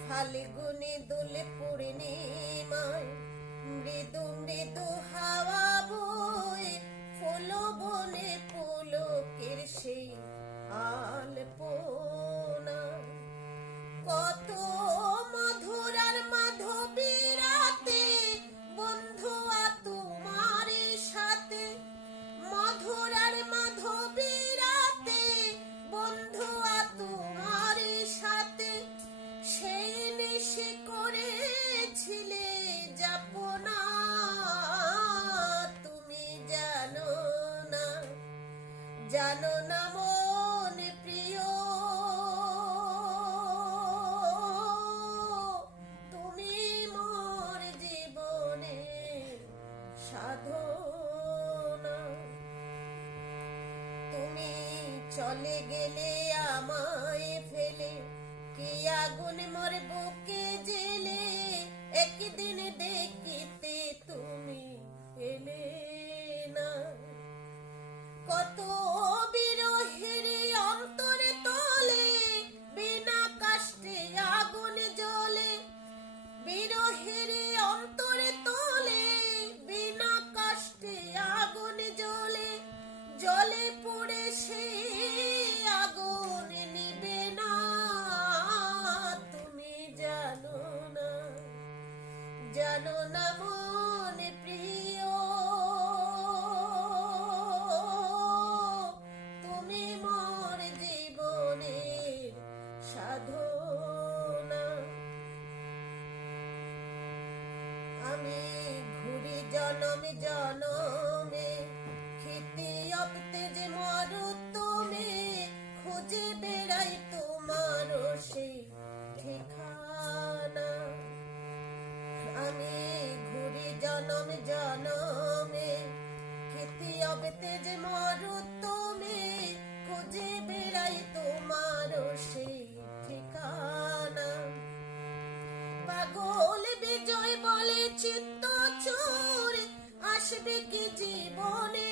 ফাল্গুনে দোলে পূর্ণিমায় মৃদু মৃদু হাওয়া চলে গেলে আমায় ফেলে। কি আগুন মোর বুকে জেলে? একদিন দেখিতে তুমি এলে না। কত আমি ঘুরি জনমে জনমে। খেতে অপতে যে মরো তুমি, খুঁজে বেড়াই তোমার সে ঠিকানা। আমি ঘুরি জনমে জনমে। খেতে অপতে যে মরো তুমি, খুঁজে বেড়াই তোমার সে ঠিকানা। পাগল বিজয় চিত্ত চোর আসবে কি জীবনে?